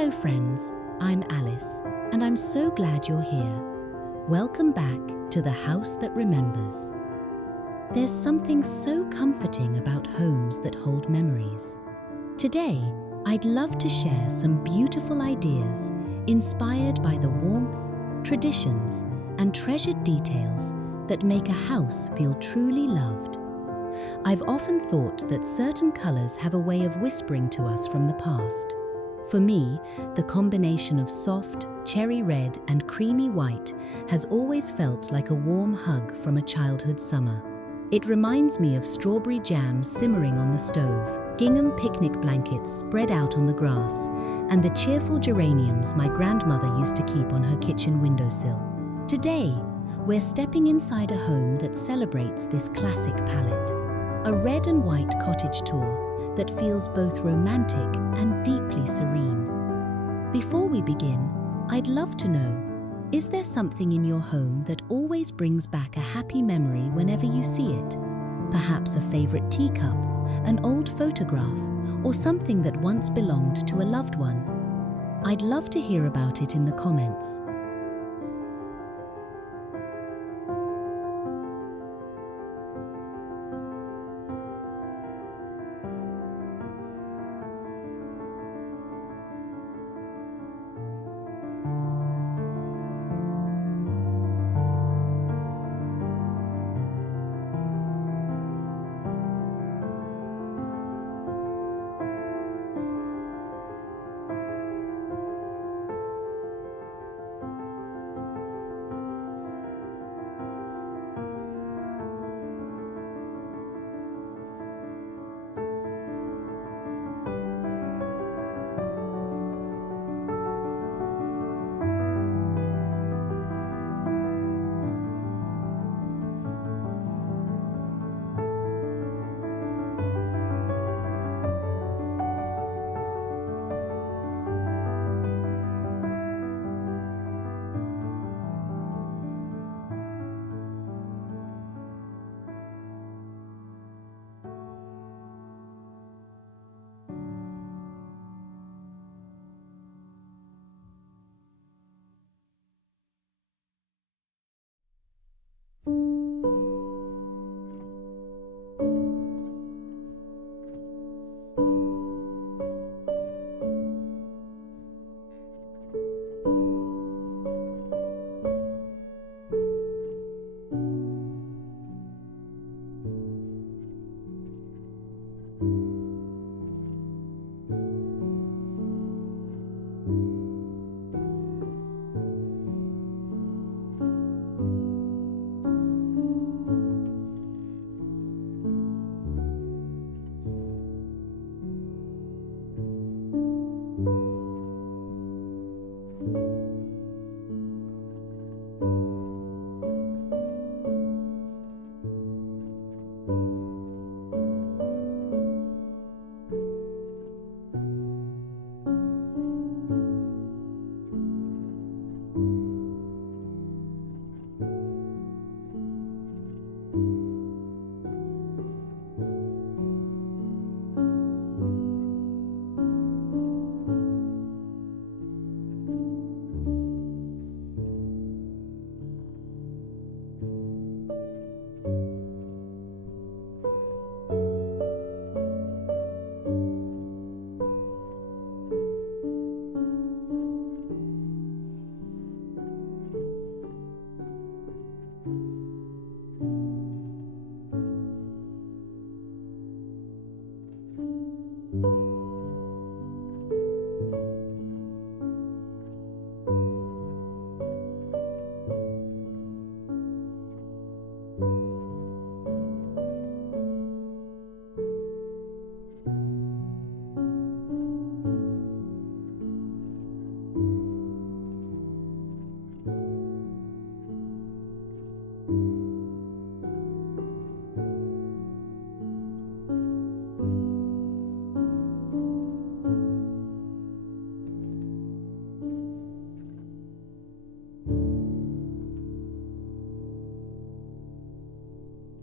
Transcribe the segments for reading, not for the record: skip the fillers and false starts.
Hello friends, I'm Alice, and I'm so glad you're here. Welcome back to the house that remembers. There's something so comforting about homes that hold memories. Today, I'd love to share some beautiful ideas inspired by the warmth, traditions, and treasured details that make a house feel truly loved. I've often thought that certain colors have a way of whispering to us from the past. For me, the combination of soft, cherry red and creamy white has always felt like a warm hug from a childhood summer. It reminds me of strawberry jam simmering on the stove, gingham picnic blankets spread out on the grass, and the cheerful geraniums my grandmother used to keep on her kitchen windowsill. Today, we're stepping inside a home that celebrates this classic palette. A red and white cottage tour that feels both romantic and deeply serene. Before we begin, I'd love to know, is there something in your home that always brings back a happy memory whenever you see it? Perhaps a favorite teacup, an old photograph, or something that once belonged to a loved one? I'd love to hear about it in the comments.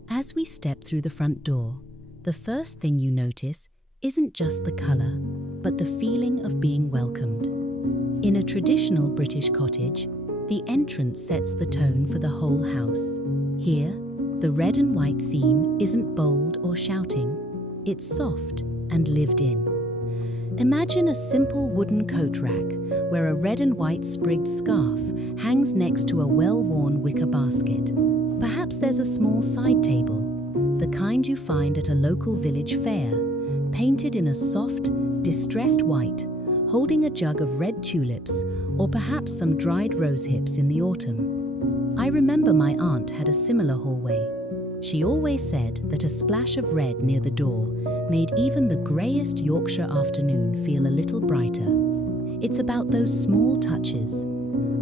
As we step through the front door, the first thing you notice isn't just the color, but the feeling of being welcomed. In a traditional British cottage, the entrance sets the tone for the whole house. Here, the red and white theme isn't bold or shouting, it's soft and lived in. Imagine a simple wooden coat rack where a red and white sprigged scarf hangs next to a well-worn wicker basket. Perhaps there's a small side table, the kind you find at a local village fair, painted in a soft, distressed white, holding a jug of red tulips or perhaps some dried rose hips in the autumn. I remember my aunt had a similar hallway. She always said that a splash of red near the door made even the greyest Yorkshire afternoon feel a little brighter. It's about those small touches,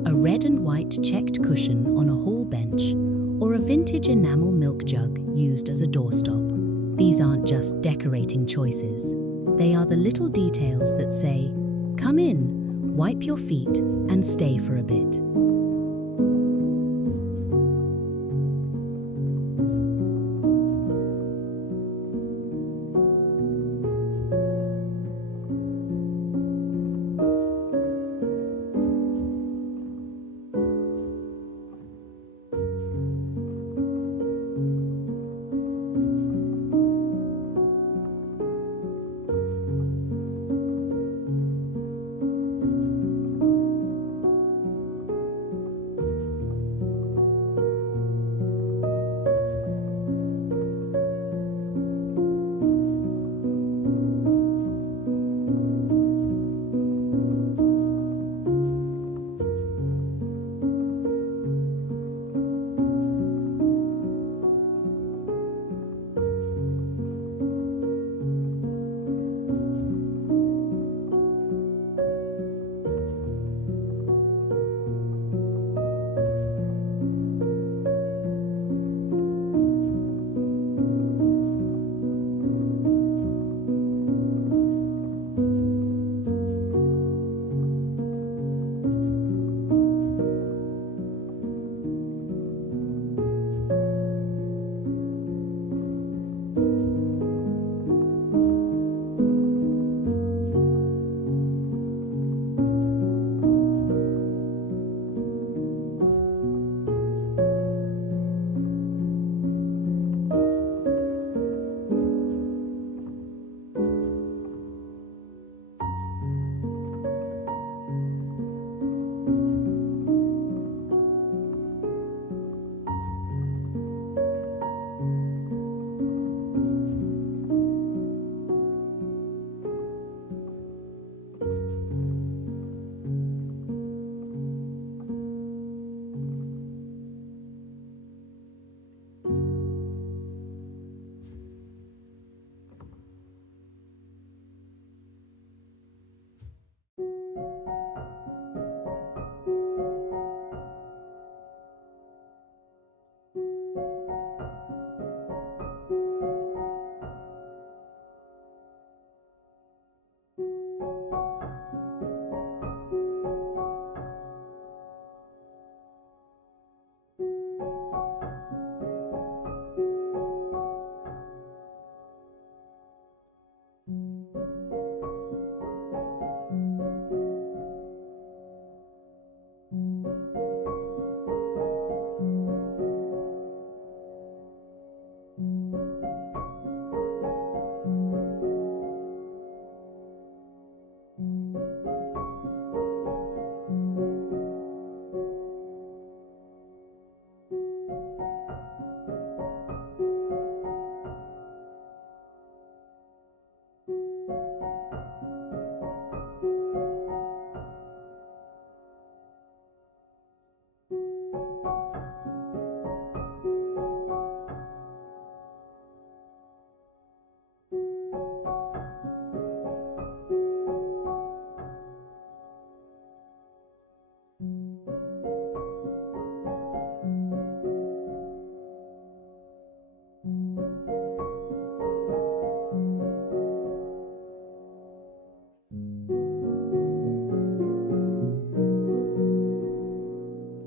a red and white checked cushion on a hall bench, or a vintage enamel milk jug used as a doorstop. These aren't just decorating choices. They are the little details that say, "Come in, wipe your feet, and stay for a bit."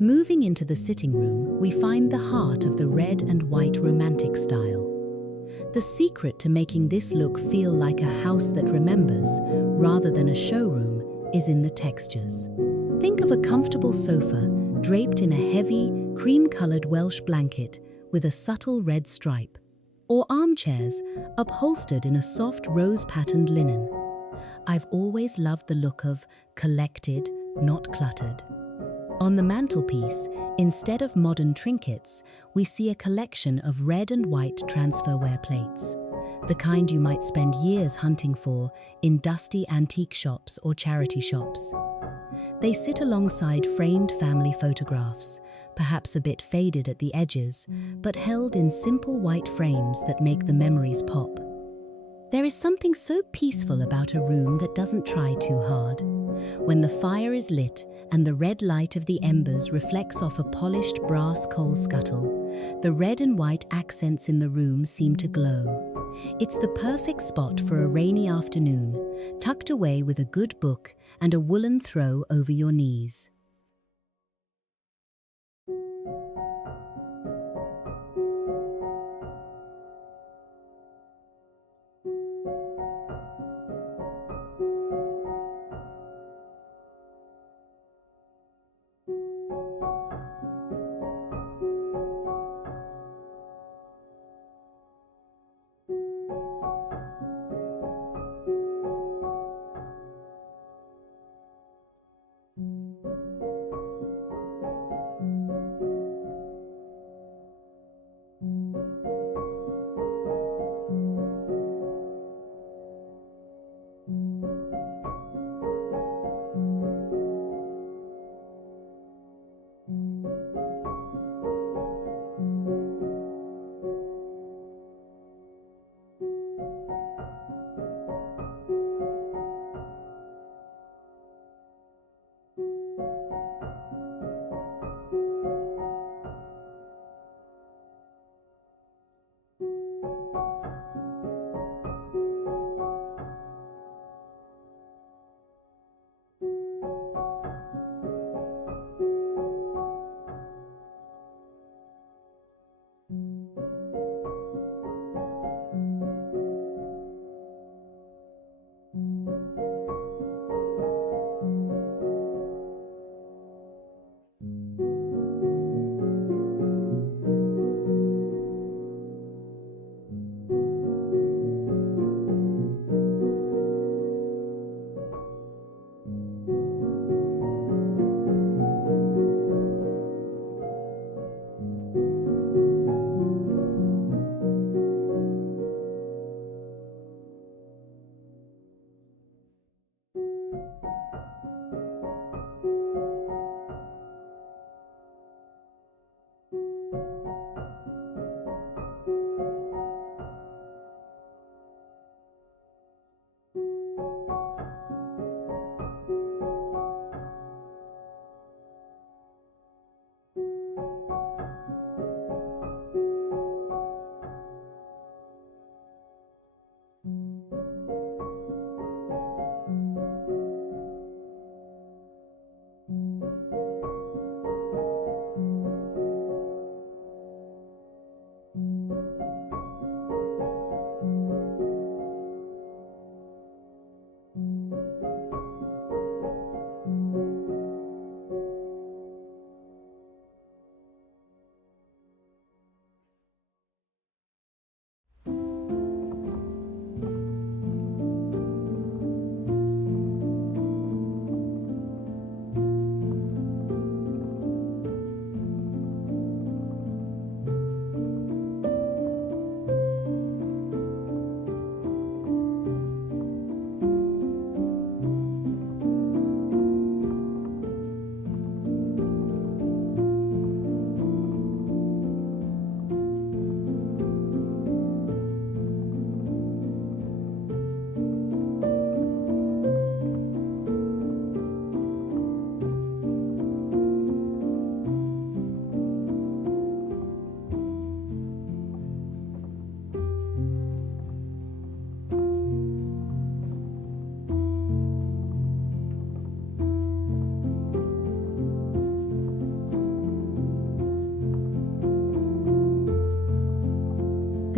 Moving into the sitting room, we find the heart of the red and white romantic style. The secret to making this look feel like a house that remembers, rather than a showroom, is in the textures. Think of a comfortable sofa draped in a heavy, cream-colored Welsh blanket with a subtle red stripe, or armchairs upholstered in a soft rose-patterned linen. I've always loved the look of collected, not cluttered. On the mantelpiece, instead of modern trinkets, we see a collection of red and white transferware plates, the kind you might spend years hunting for in dusty antique shops or charity shops. They sit alongside framed family photographs, perhaps a bit faded at the edges, but held in simple white frames that make the memories pop. There is something so peaceful about a room that doesn't try too hard. When the fire is lit and the red light of the embers reflects off a polished brass coal scuttle, the red and white accents in the room seem to glow. It's the perfect spot for a rainy afternoon, tucked away with a good book and a woolen throw over your knees.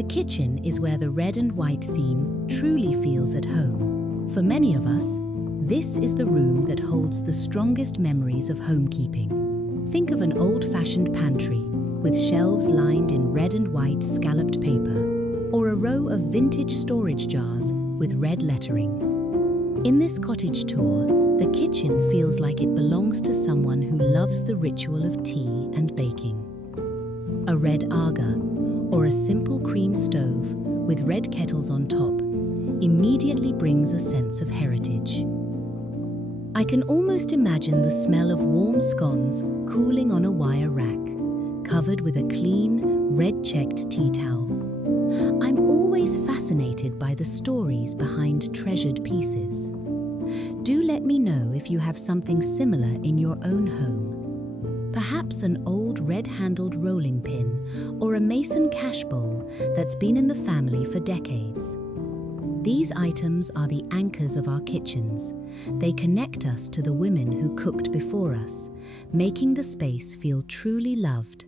The kitchen is where the red and white theme truly feels at home. For many of us, This is the room that holds the strongest memories of homekeeping. Think of an old-fashioned pantry with shelves lined in red and white scalloped paper, or a row of vintage storage jars with red lettering. In this cottage tour, the kitchen feels like it belongs to someone who loves the ritual of tea and baking. A red aga, or a simple cream stove with red kettles on top, immediately brings a sense of heritage. I can almost imagine the smell of warm scones cooling on a wire rack, covered with a clean, red-checked tea towel. I'm always fascinated by the stories behind treasured pieces. Do let me know if you have something similar in your own home. Perhaps an old red-handled rolling pin or a mason cash bowl that's been in the family for decades. These items are the anchors of our kitchens. They connect us to the women who cooked before us, making the space feel truly loved.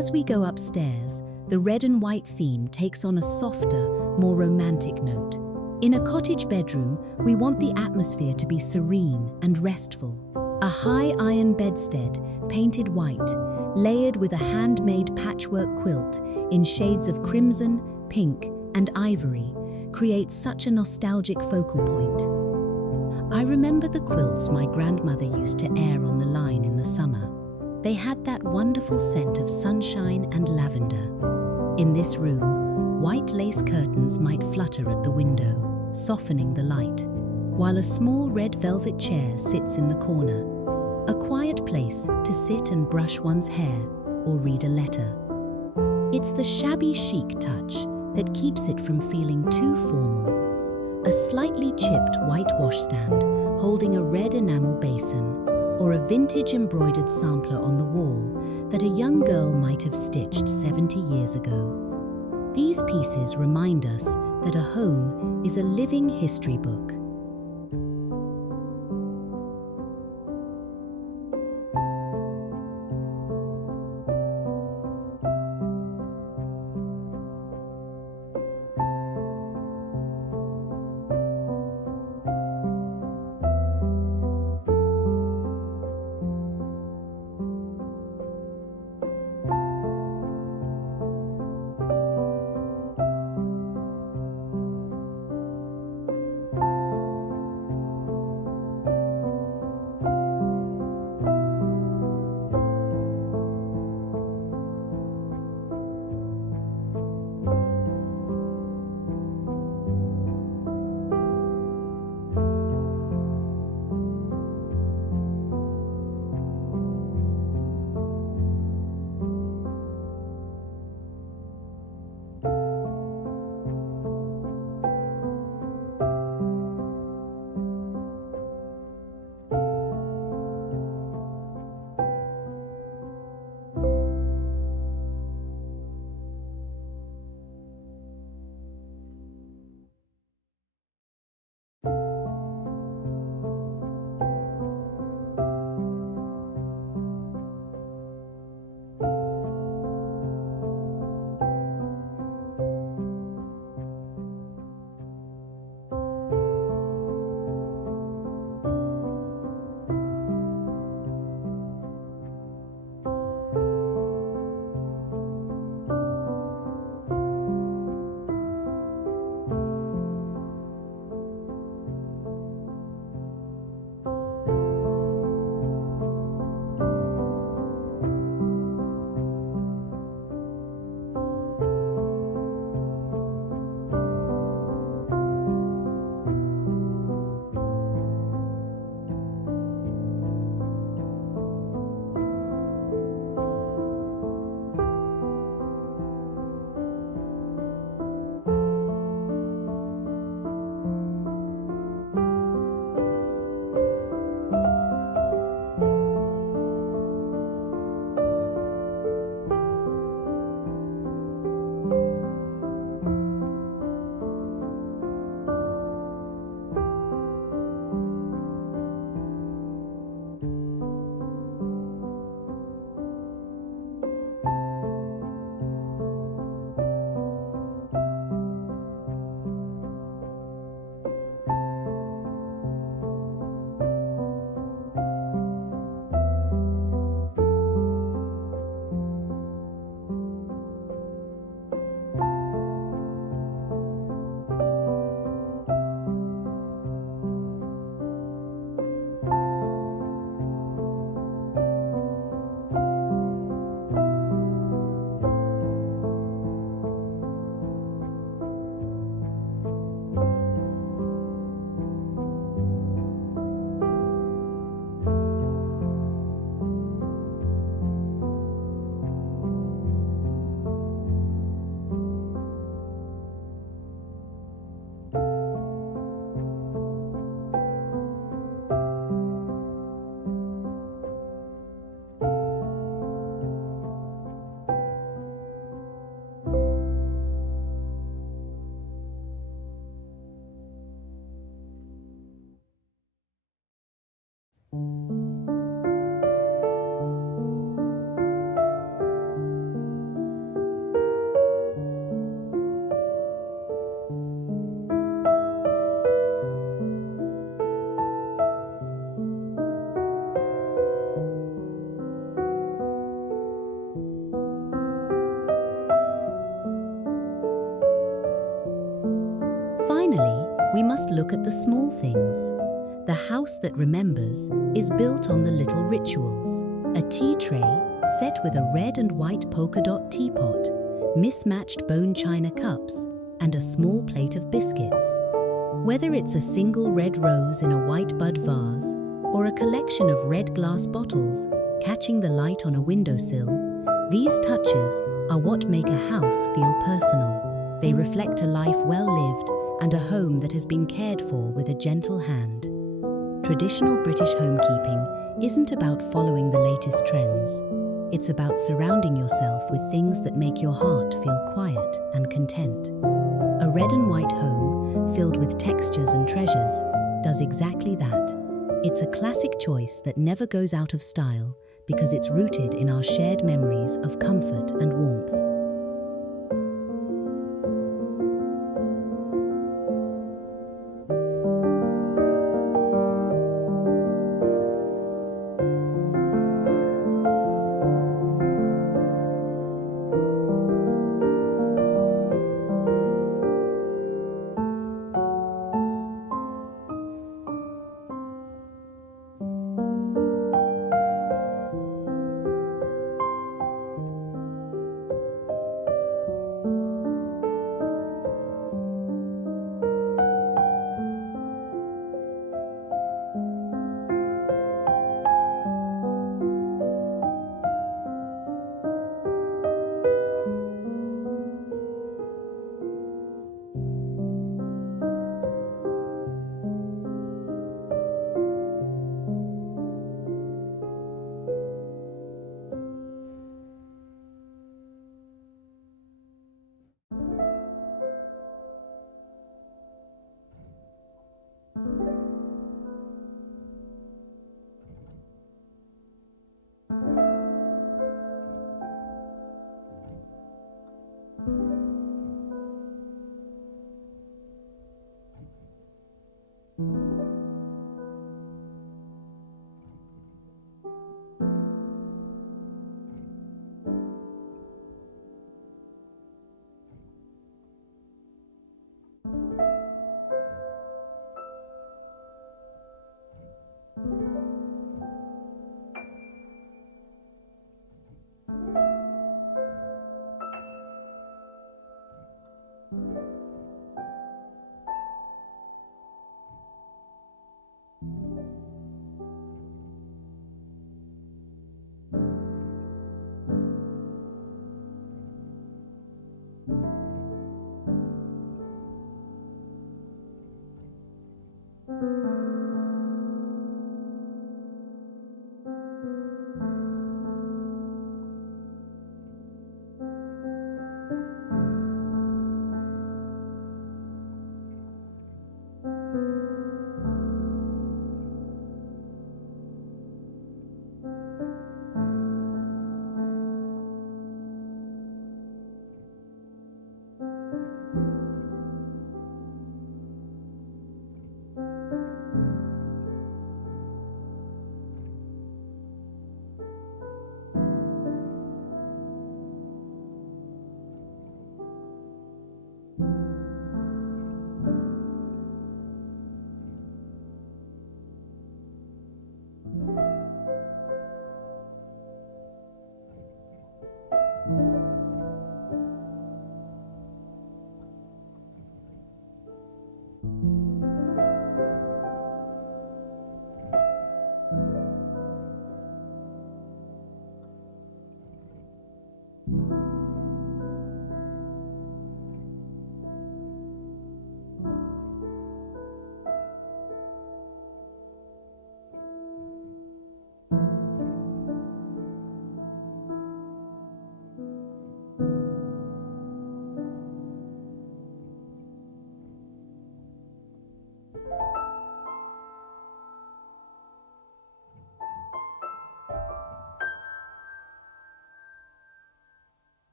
As we go upstairs, the red and white theme takes on a softer, more romantic note. In a cottage bedroom, we want the atmosphere to be serene and restful. A high iron bedstead, painted white, layered with a handmade patchwork quilt in shades of crimson, pink, and ivory, creates such a nostalgic focal point. I remember the quilts my grandmother used to air on the line in the summer. They had that wonderful scent of sunshine and lavender. In this room, white lace curtains might flutter at the window, softening the light, while a small red velvet chair sits in the corner, a quiet place to sit and brush one's hair or read a letter. It's the shabby chic touch that keeps it from feeling too formal. A slightly chipped white washstand holding a red enamel basin, or a vintage embroidered sampler on the wall that a young girl might have stitched 70 years ago. These pieces remind us that a home is a living history book. we must look at the small things. The house that remembers is built on the little rituals. A tea tray set with a red and white polka dot teapot, mismatched bone china cups, and a small plate of biscuits. Whether it's a single red rose in a white bud vase or a collection of red glass bottles catching the light on a windowsill, these touches are what make a house feel personal. They reflect a life well lived and a home that has been cared for with a gentle hand. Traditional British homekeeping isn't about following the latest trends. It's about surrounding yourself with things that make your heart feel quiet and content. A red and white home, filled with textures and treasures, does exactly that. It's a classic choice that never goes out of style because it's rooted in our shared memories of comfort and warmth.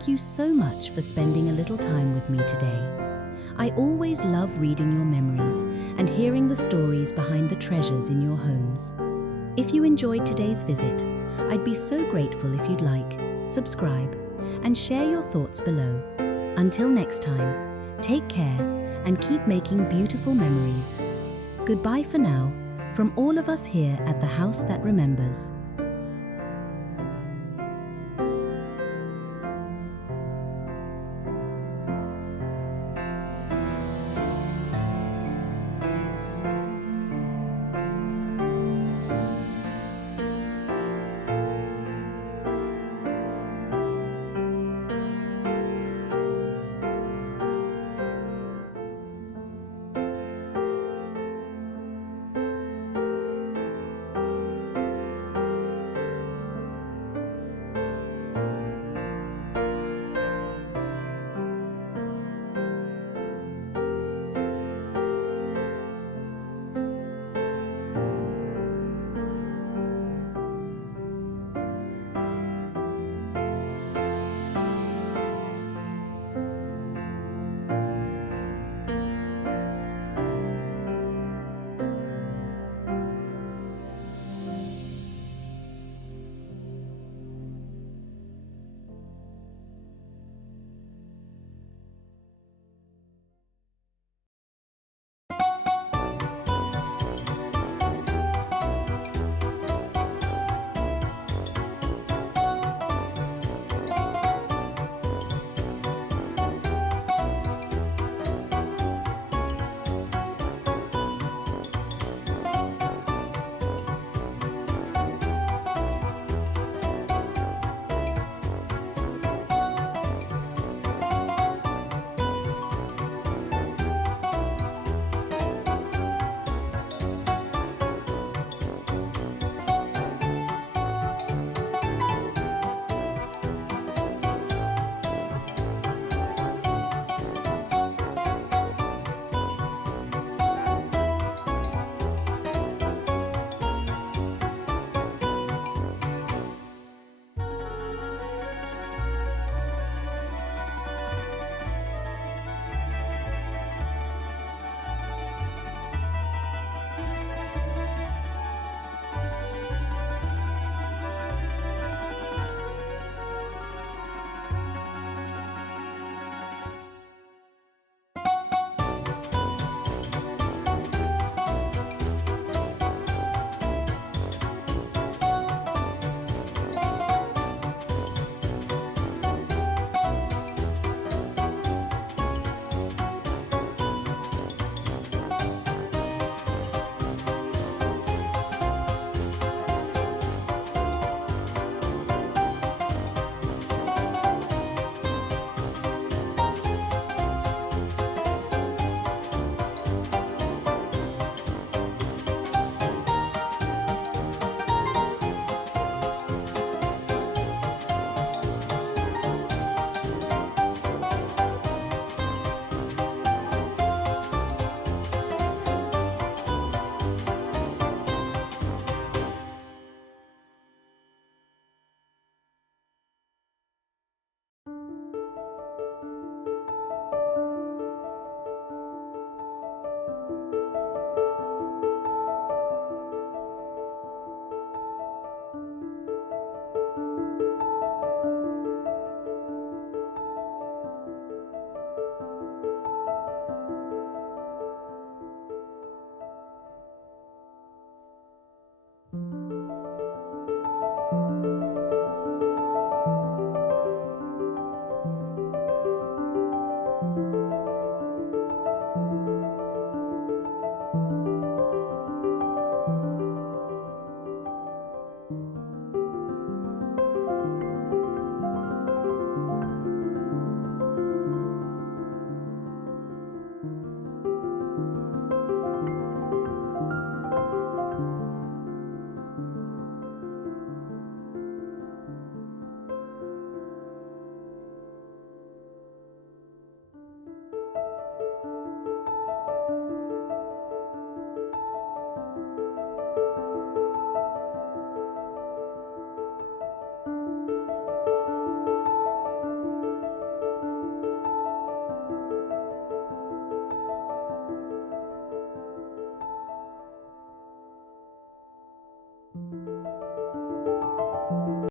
thank you so much for spending a little time with me today. I always love reading your memories and hearing the stories behind the treasures in your homes. If you enjoyed today's visit, I'd be so grateful if you'd like, subscribe, and share your thoughts below. Until next time, take care and keep making beautiful memories. Goodbye for now, from all of us here at the House That Remembers.